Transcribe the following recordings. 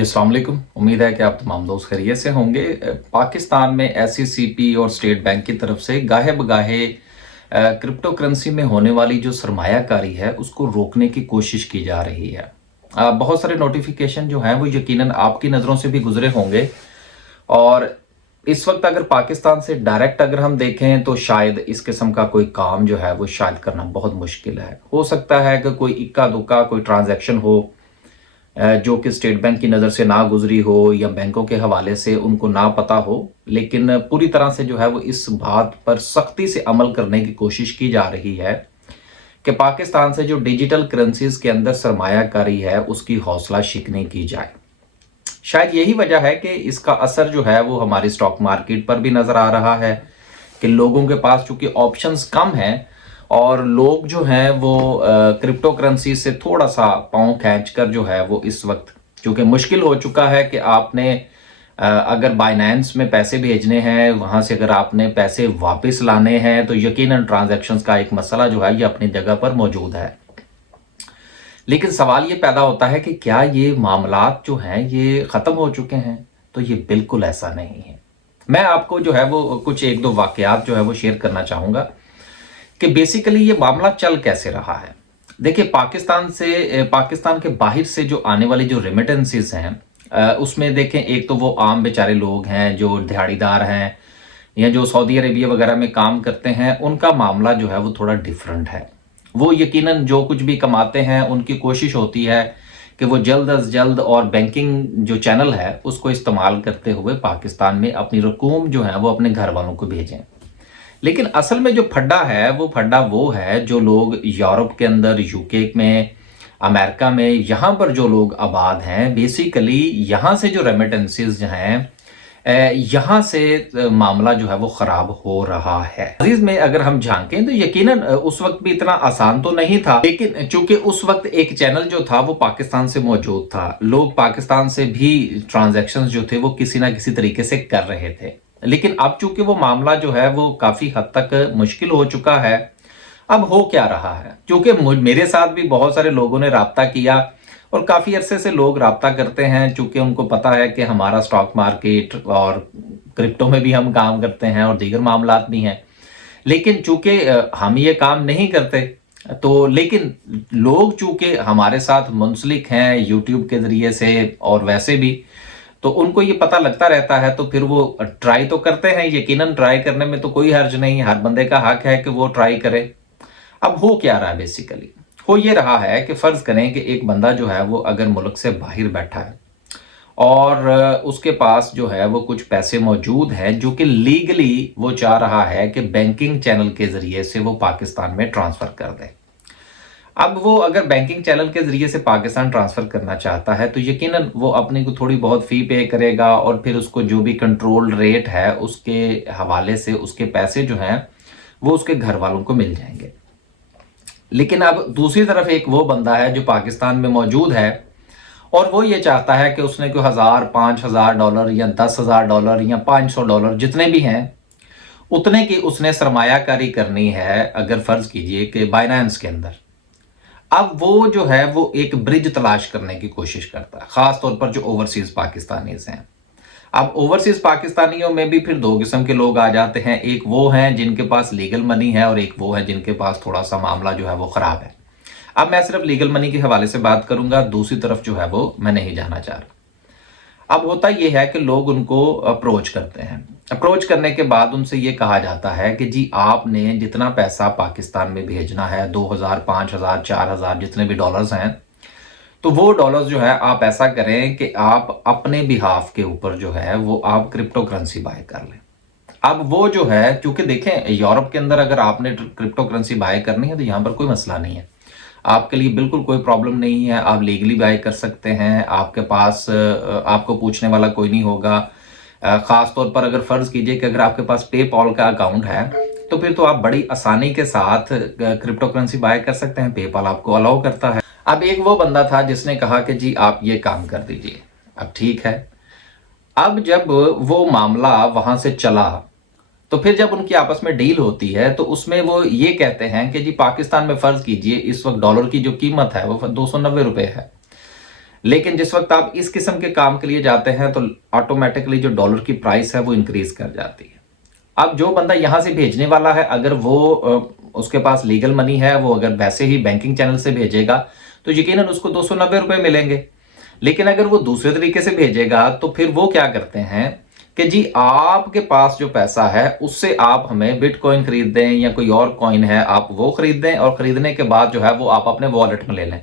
अस्सलाम वालेकुम। उम्मीद है कि आप तमाम दोस्त खैरियत से होंगे। पाकिस्तान में एससीसीपी और स्टेट बैंक की तरफ से गाहे बगाहे क्रिप्टो करेंसी में होने वाली जो सरमायाकारी है उसको रोकने की कोशिश की जा रही है। बहुत सारे नोटिफिकेशन जो हैं वो यकीनन आपकी नज़रों से भी गुजरे होंगे और इस वक्त अगर पाकिस्तान से डायरेक्ट अगर हम देखें तो शायद इस किस्म का कोई काम जो है वो शायद करना बहुत मुश्किल है। हो सकता है कि कोई इक्का दुक्का कोई ट्रांजैक्शन हो जो कि स्टेट बैंक की नज़र से ना गुजरी हो या बैंकों के हवाले से उनको ना पता हो, लेकिन पूरी तरह से जो है वो इस बात पर सख्ती से अमल करने की कोशिश की जा रही है कि पाकिस्तान से जो डिजिटल करेंसीज के अंदर सरमायाकारी है उसकी हौसला शिकनी की जाए। शायद यही वजह है कि इसका असर जो है वो हमारी स्टॉक मार्केट पर भी नज़र आ रहा है कि लोगों के पास चूंकि ऑप्शंस कम हैं और लोग जो हैं वो क्रिप्टो करेंसी से थोड़ा सा पाँव खींच कर जो है वो इस वक्त क्योंकि मुश्किल हो चुका है कि आपने अगर बाइनेंस में पैसे भेजने हैं, वहाँ से अगर आपने पैसे वापस लाने हैं तो यकीनन ट्रांजैक्शंस का एक मसला जो है ये अपनी जगह पर मौजूद है। लेकिन सवाल ये पैदा होता है कि क्या ये मामलात जो हैं ये ख़त्म हो चुके हैं? तो ये बिल्कुल ऐसा नहीं है। मैं आपको जो है वो कुछ एक दो वाक़यात जो है वो शेयर करना चाहूँगा कि बेसिकली ये मामला चल कैसे रहा है। देखिए, पाकिस्तान के बाहर से जो आने वाली जो रेमिटेंसेस हैं उसमें देखें, एक तो वो आम बेचारे लोग हैं जो दिहाड़ीदार हैं या जो सऊदी अरेबिया वगैरह में काम करते हैं, उनका मामला जो है वो थोड़ा डिफरेंट है। वो यकीनन जो कुछ भी कमाते हैं उनकी कोशिश होती है कि वो जल्द अज जल्द और बैंकिंग जो चैनल है उसको इस्तेमाल करते हुए पाकिस्तान में अपनी रकूम जो है वो अपने घर वालों को भेजें। लेकिन असल में जो फड्डा वो है जो लोग यूरोप के अंदर, यूके में, अमेरिका में, यहाँ पर जो लोग आबाद हैं, बेसिकली यहाँ से जो रेमिटेंसेस हैं यहाँ से मामला जो है वो ख़राब हो रहा है। अजीज में अगर हम झांकें तो यकीनन उस वक्त भी इतना आसान तो नहीं था, लेकिन चूंकि उस वक्त एक चैनल जो था वो पाकिस्तान से मौजूद था, लोग पाकिस्तान से भी ट्रांजैक्शंस जो थे वो किसी ना किसी तरीके से कर रहे थे। लेकिन अब चूंकि वो मामला जो है वो काफ़ी हद तक मुश्किल हो चुका है। अब हो क्या रहा है, क्योंकि मेरे साथ भी बहुत सारे लोगों ने राब्ता किया और काफ़ी अरसे से लोग राब्ता करते हैं, चूंकि उनको पता है कि हमारा स्टॉक मार्केट और क्रिप्टो में भी हम काम करते हैं और दीगर मामलात भी हैं। लेकिन चूंकि हम ये काम नहीं करते तो लेकिन लोग चूंकि हमारे साथ मुंसलिक हैं यूट्यूब के ज़रिए से और वैसे भी, तो उनको ये पता लगता रहता है तो फिर वो ट्राई तो करते हैं। यकीनन ट्राई करने में तो कोई हर्ज नहीं, हर बंदे का हक है कि वो ट्राई करे। अब हो क्या रहा है, बेसिकली हो ये रहा है कि फ़र्ज़ करें कि एक बंदा जो है वो अगर मुल्क से बाहर बैठा है और उसके पास जो है वो कुछ पैसे मौजूद हैं जो कि लीगली वो चाह रहा है कि बैंकिंग चैनल के ज़रिए से वो पाकिस्तान में ट्रांसफ़र कर दे। अब वो अगर बैंकिंग चैनल के ज़रिए से पाकिस्तान ट्रांसफ़र करना चाहता है तो यकीनन वो अपने को थोड़ी बहुत फ़ी पे करेगा और फिर उसको जो भी कंट्रोल रेट है उसके हवाले से उसके पैसे जो हैं वो उसके घर वालों को मिल जाएंगे। लेकिन अब दूसरी तरफ एक वो बंदा है जो पाकिस्तान में मौजूद है और वो ये चाहता है कि उसने कोई $1000, $5000 या $10,000 या $500 जितने भी हैं उतने की उसने सरमायाकारी करनी है, अगर फ़र्ज़ कीजिए कि बाइनेंस के अंदर। अब वो जो है वो एक ब्रिज तलाश करने की कोशिश करता है, ख़ास तौर पर जो ओवरसीज़ पाकिस्तानीज हैं। अब ओवरसीज़ पाकिस्तानियों में भी फिर दो किस्म के लोग आ जाते हैं, एक वो हैं जिनके पास लीगल मनी है और एक वो है जिनके पास थोड़ा सा मामला जो है वो ख़राब है। अब मैं सिर्फ लीगल मनी के हवाले से बात करूंगा, दूसरी तरफ जो है वो मैं नहीं जाना चाह रहा। अब होता यह है कि लोग उनको अप्रोच करते हैं, अप्रोच करने के बाद उनसे ये कहा जाता है कि जी आपने जितना पैसा पाकिस्तान में भेजना है, 2000, 5000, 4000 जितने भी डॉलर्स हैं, तो वो डॉलर्स जो है आप ऐसा करें कि आप अपने बिहाफ के ऊपर जो है वो आप क्रिप्टो करेंसी बाय कर लें। अब वो जो है, चूंकि देखें यूरोप के अंदर अगर आपने क्रिप्टो करेंसी बाय करनी है तो यहाँ पर कोई मसला नहीं है, आपके लिए बिल्कुल कोई प्रॉब्लम नहीं है, आप लीगली बाय कर सकते हैं। आपके पास आपको पूछने वाला कोई नहीं होगा। ख़ास तौर पर अगर फ़र्ज़ कीजिए कि अगर आपके पास पेपॉल का अकाउंट है तो फिर तो आप बड़ी आसानी के साथ क्रिप्टो करेंसी बाय कर सकते हैं, पेपॉल आपको अलाउ करता है। अब एक वो बंदा था जिसने कहा कि जी आप ये काम कर दीजिए। अब ठीक है, अब जब वो मामला वहाँ से चला तो फिर जब उनकी आपस में डील होती है तो उसमें वो ये कहते हैं कि जी पाकिस्तान में फ़र्ज़ कीजिए इस वक्त डॉलर की जो कीमत है वो 290 रुपये है, लेकिन जिस वक्त आप इस किस्म के काम के लिए जाते हैं तो ऑटोमेटिकली जो डॉलर की प्राइस है वो इंक्रीज कर जाती है। अब जो बंदा यहाँ से भेजने वाला है, अगर वो उसके पास लीगल मनी है, वो अगर वैसे ही बैंकिंग चैनल से भेजेगा तो यकीनन उसको 290 रुपए मिलेंगे। लेकिन अगर वो दूसरे तरीके से भेजेगा तो फिर वो क्या करते हैं कि जी आपके पास जो पैसा है उससे आप हमें बिटकॉइन खरीद दें या कोई और कॉइन है आप वो खरीद दें, और खरीदने के बाद जो है वो आप अपने वॉलेट में ले लें।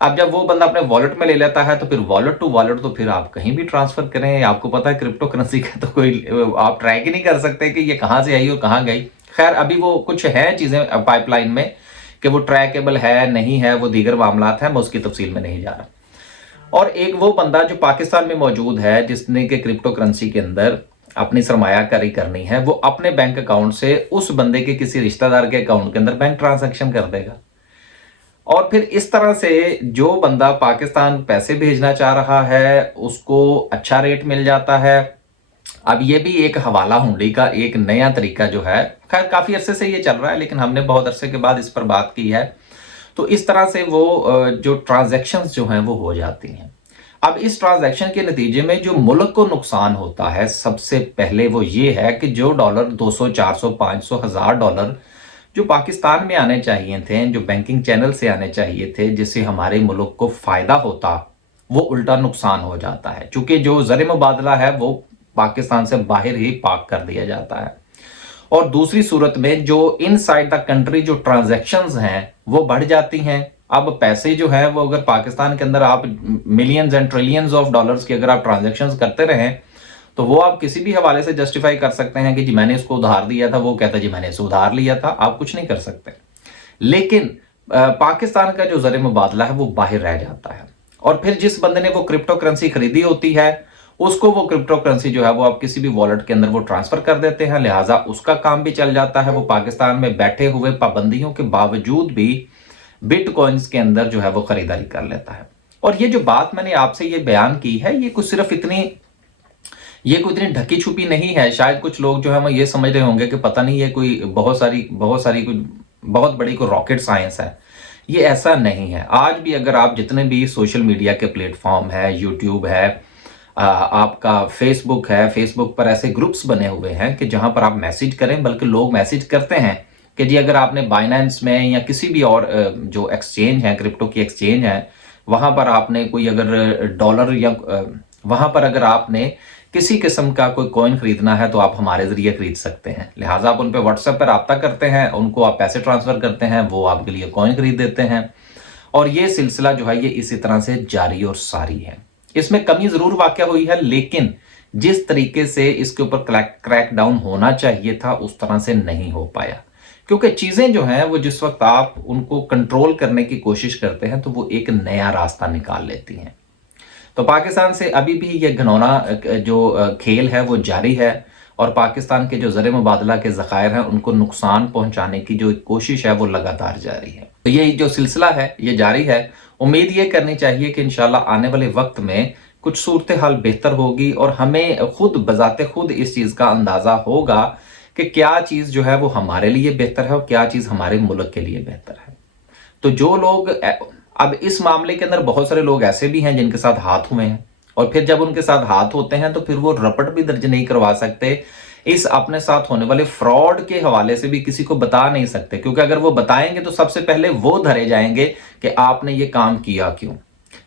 अब जब वो बंदा अपने वॉलेट में ले लेता है तो फिर वॉलेट टू वॉलेट तो फिर आप कहीं भी ट्रांसफर करें, आपको पता है क्रिप्टो करेंसी का तो कोई आप ट्रैक ही नहीं कर सकते कि ये कहाँ से आई और कहाँ गई। खैर अभी वो कुछ है चीजें पाइपलाइन में कि वो ट्रैकेबल है नहीं है, वो दीगर मामलात है, मैं उसकी तफसील में नहीं जा रहा। और एक वो बंदा जो पाकिस्तान में मौजूद है जिसने के क्रिप्टो करेंसी के अंदर अपनी सरमायाकारी करनी है, वो अपने बैंक अकाउंट से उस बंदे के किसी रिश्तेदार के अकाउंट के अंदर बैंक ट्रांजैक्शन कर देगा। और फिर इस तरह से जो बंदा पाकिस्तान पैसे भेजना चाह रहा है उसको अच्छा रेट मिल जाता है। अब ये भी एक हवाला हुंडी का एक नया तरीका जो है, खैर काफी अरसे से ये चल रहा है लेकिन हमने बहुत अरसे के बाद इस पर बात की है। तो इस तरह से वो जो ट्रांजैक्शंस जो हैं वो हो जाती हैं। अब इस ट्रांजैक्शन के नतीजे में जो मुल्क को नुकसान होता है सबसे पहले वो ये है कि जो डॉलर 200, 400, 500, 1000 डॉलर जो पाकिस्तान में आने चाहिए थे, जो बैंकिंग चैनल से आने चाहिए थे, जिससे हमारे मुल्क को फायदा होता, वो उल्टा नुकसान हो जाता है। चूंकि जो ज़र मुबादला है वो पाकिस्तान से बाहर ही पाक कर दिया जाता है। और दूसरी सूरत में जो इनसाइड द कंट्री जो ट्रांजैक्शंस हैं वो बढ़ जाती हैं। अब पैसे जो है वो अगर पाकिस्तान के अंदर आप millions and trillions of dollars की अगर आप ट्रांजैक्शंस करते रहें तो वो आप किसी भी हवाले से जस्टिफाई कर सकते हैं कि जी मैंने इसको उधार दिया था, वो कहता है जी मैंने इसे उधार लिया था, आप कुछ नहीं कर सकते। लेकिन पाकिस्तान का जो ज़र मुबादला है वो बाहर रह जाता है। और फिर जिस बंदे ने वो क्रिप्टो करेंसी खरीदी होती है उसको वो क्रिप्टो करेंसी जो है वो आप किसी भी वॉलेट के अंदर वो ट्रांसफर कर देते हैं, लिहाजा उसका काम भी चल जाता है। वो पाकिस्तान में बैठे हुए पाबंदियों के बावजूद भी बिटकॉइंस के अंदर जो है वो खरीदारी कर लेता है। और ये जो बात मैंने आपसे ये बयान की है ये कुछ सिर्फ ये कोई इतनी ढकी छुपी नहीं है। शायद कुछ लोग जो है वो ये समझ रहे होंगे कि पता नहीं ये कोई बहुत सारी कोई बहुत बड़ी कोई रॉकेट साइंस है। ये ऐसा नहीं है। आज भी अगर आप जितने भी सोशल मीडिया के प्लेटफॉर्म है, यूट्यूब है, आपका फेसबुक है, फेसबुक पर ऐसे ग्रुप्स बने हुए हैं कि जहां पर आप मैसेज करें, बल्कि लोग मैसेज करते हैं कि जी अगर आपने बाइनेंस में या किसी भी और जो एक्सचेंज है, क्रिप्टो की एक्सचेंज है, वहां पर आपने कोई अगर डॉलर या वहां पर अगर आपने किसी किस्म का कोई कॉइन खरीदना है तो आप हमारे जरिए खरीद सकते हैं। लिहाजा आप उन पे व्हाट्सएप पर रब्ता करते हैं, उनको आप पैसे ट्रांसफर करते हैं, वो आपके लिए कॉइन खरीद देते हैं। और ये सिलसिला जो है ये इसी तरह से जारी और सारी है। इसमें कमी जरूर वाक़या हुई है लेकिन जिस तरीके से इसके ऊपर क्रैक डाउन होना चाहिए था उस तरह से नहीं हो पाया, क्योंकि चीजें जो हैं वो जिस वक्त आप उनको कंट्रोल करने की कोशिश करते हैं तो वो एक नया रास्ता निकाल लेती हैं। तो पाकिस्तान से अभी भी ये घिनौना जो खेल है वो जारी है और पाकिस्तान के जो ज़र मुबादला के ज़खायर हैं उनको नुकसान पहुंचाने की जो कोशिश है वो लगातार जारी है। तो ये जो सिलसिला है ये जारी है। उम्मीद ये करनी चाहिए कि इंशाल्लाह आने वाले वक्त में कुछ सूरत हाल बेहतर होगी और हमें खुद बजाते खुद इस चीज़ का अंदाज़ा होगा कि क्या चीज़ जो है वो हमारे लिए बेहतर है और क्या चीज़ हमारे मुल्क के लिए बेहतर है। तो जो लोग अब इस मामले के अंदर बहुत सारे लोग ऐसे भी हैं जिनके साथ हाथ हुए हैं और फिर जब उनके साथ हाथ होते हैं तो फिर वो रपट भी दर्ज नहीं करवा सकते, इस अपने साथ होने वाले फ्रॉड के हवाले से भी किसी को बता नहीं सकते, क्योंकि अगर वो बताएंगे तो सबसे पहले वो धरे जाएंगे कि आपने ये काम किया क्यों।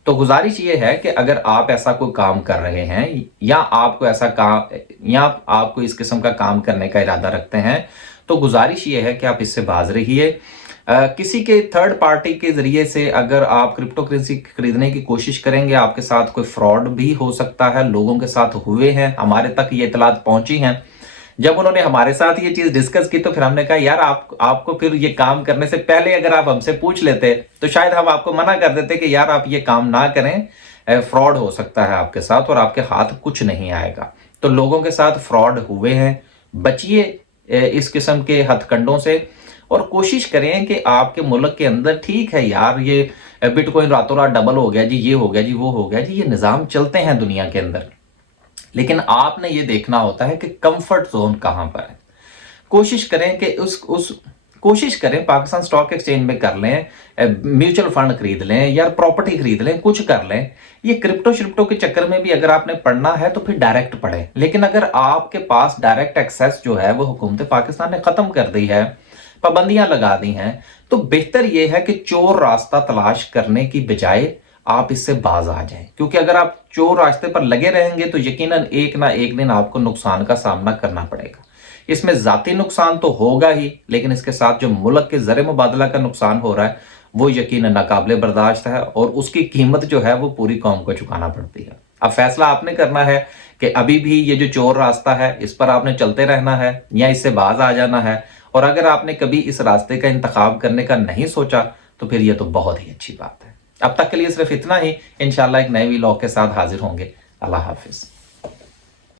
तो गुजारिश ये है कि अगर आप ऐसा कोई काम कर रहे हैं या आपको ऐसा काम या आपको इस किस्म का काम करने का इरादा रखते हैं तो गुजारिश ये है कि आप इससे बाज रहिए। किसी के थर्ड पार्टी के जरिए से अगर आप क्रिप्टो करेंसी खरीदने की कोशिश करेंगे आपके साथ कोई फ्रॉड भी हो सकता है। लोगों के साथ हुए हैं, हमारे तक ये इतलात पहुंची हैं। जब उन्होंने हमारे साथ ये चीज डिस्कस की तो फिर हमने कहा यार आपको फिर ये काम करने से पहले अगर आप हमसे पूछ लेते तो शायद हम आपको मना कर देते कि यार आप ये काम ना करें, फ्रॉड हो सकता है आपके साथ और आपके हाथ कुछ नहीं आएगा। तो लोगों के साथ फ्रॉड हुए हैं, बचिए इस किस्म के हथकंडों से और कोशिश करें कि आपके मुल्क के अंदर ठीक है यार ये बिटकॉइन रातों रात डबल हो गया जी, ये हो गया जी, वो हो गया जी, ये निज़ाम चलते हैं दुनिया के अंदर, लेकिन आपने ये देखना होता है कि कंफर्ट जोन कहां पर है। कोशिश करें कि उस कोशिश करें पाकिस्तान स्टॉक एक्सचेंज में कर लें, म्यूचुअल फंड खरीद लें या प्रॉपर्टी खरीद लें, कुछ कर लें। ये क्रिप्टो शिप्टो के चक्कर में भी अगर आपने पढ़ना है तो फिर डायरेक्ट पढ़ें। लेकिन अगर आपके पास डायरेक्ट एक्सेस जो है वो हुकूमत पाकिस्तान ने खत्म कर दी है, पाबंदियां लगा दी हैं, तो बेहतर यह है कि चोर रास्ता तलाश करने की बजाय आप इससे बाज आ जाएं। क्योंकि अगर आप चोर रास्ते पर लगे रहेंगे तो यकीनन एक ना एक दिन आपको नुकसान का सामना करना पड़ेगा। इसमें जाती नुकसान तो होगा ही, लेकिन इसके साथ जो मुल्क के ज़र मुबादला का नुकसान हो रहा है वो यकीनन नाकाबिले बर्दाश्त है और उसकी कीमत जो है वो पूरी कौम को चुकाना पड़ती है। अब फैसला आपने करना है कि अभी भी ये जो चोर रास्ता है इस पर आपने चलते रहना है या इससे बाज आ जाना है। और अगर आपने कभी इस रास्ते का इंतखाब करने का नहीं सोचा तो फिर ये तो बहुत ही अच्छी बात है। अब तक के लिए सिर्फ इतना ही। इंशाल्लाह एक नए व्लॉग के साथ हाजिर होंगे। अल्लाह हाफिज।